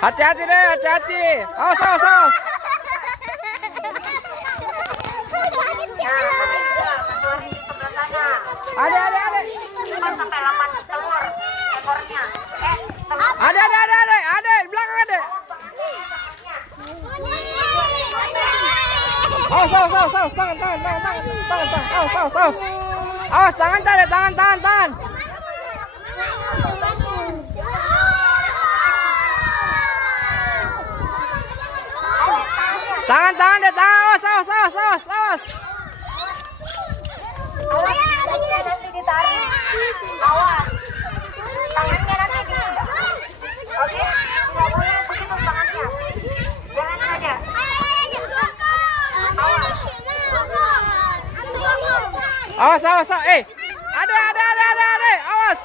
Hati-hati deh, hati-hati. Awas, awas, awas. Ada. Sampai lapan telur ekornya. Ada, di belakang ada. Awas, tangan. Awas, tangan tadi, tangan. Tangan deh, awas. Nanti ditarik. Awas. Tangannya nanti di. Oke, tidak boleh begitu tangannya. Jangan saja. Awas. Ada. Awas.